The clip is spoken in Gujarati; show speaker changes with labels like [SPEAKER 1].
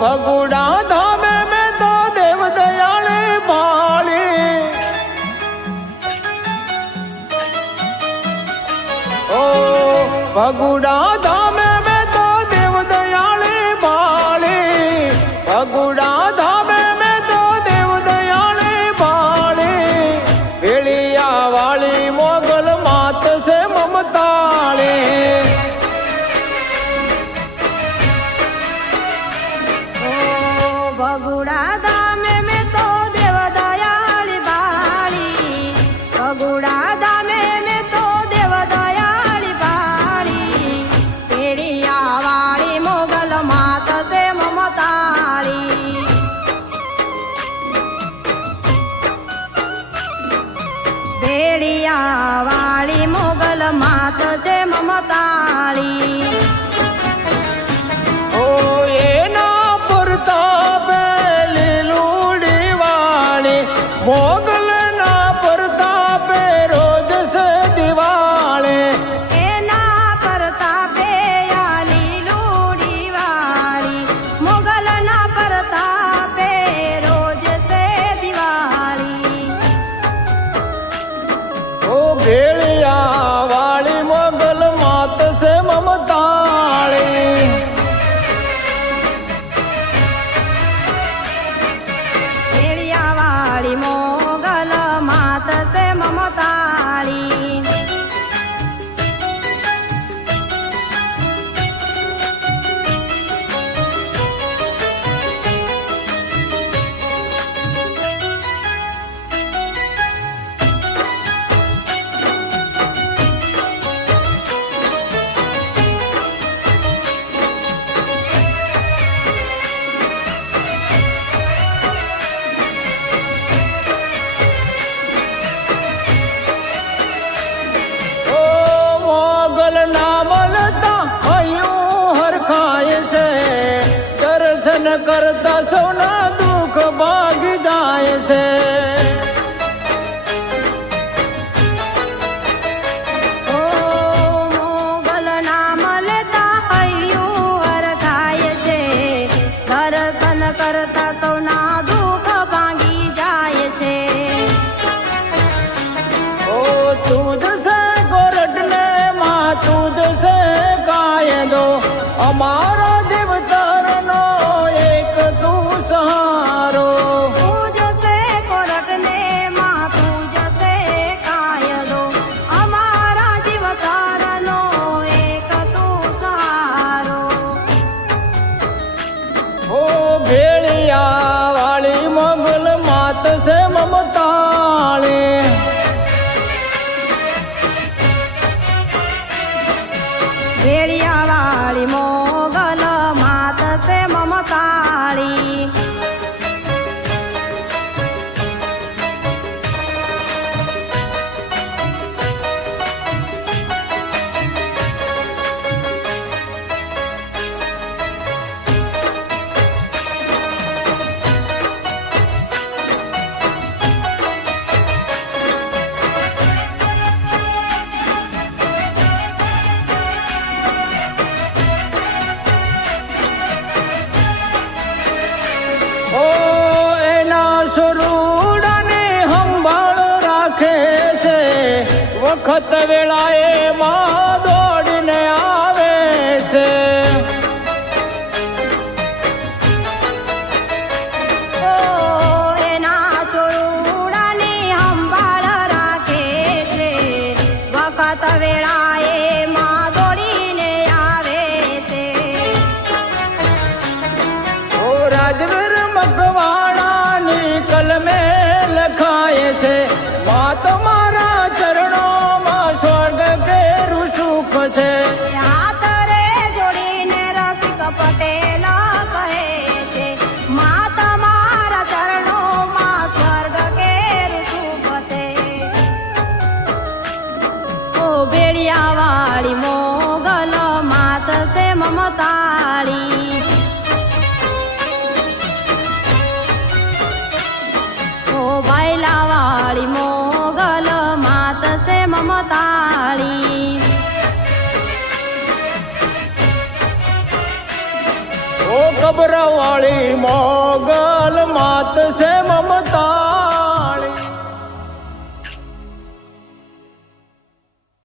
[SPEAKER 1] ભગુડા ધામે મેં તો દેવ દયાળે ભાળી. ઓ ભગુડા ધામે ભગુડા
[SPEAKER 2] ગામે મેં તો દેવ દયાળી બાળી. ભગુડા ગામે મેં તો દેવ દયાળી બાળી. પેડિયા વાળી મોગલ માત સે મમતાળી ભેડિયા વાળી મોગલ માત છે મમતાળી
[SPEAKER 1] ભેળિયા વાળી મોગલ માત છે મમતાળી.
[SPEAKER 2] ભેળિયા વાળી
[SPEAKER 1] વખત વેળાએ માં દોડીને આવે છે.
[SPEAKER 2] ઓ એના ચોરુડાની સંભાળ રાખે છે. વખત વેળાએ માં દોડીને આવે છે.
[SPEAKER 1] ઓ રાજવીર મકવાણાની
[SPEAKER 2] વાળી મોગલ માત સે મમતાળી. ઓ વાળી મોગલ માત સે મમતાળી.
[SPEAKER 1] ઓ કબરવાળી મોગલ માત છે મમતા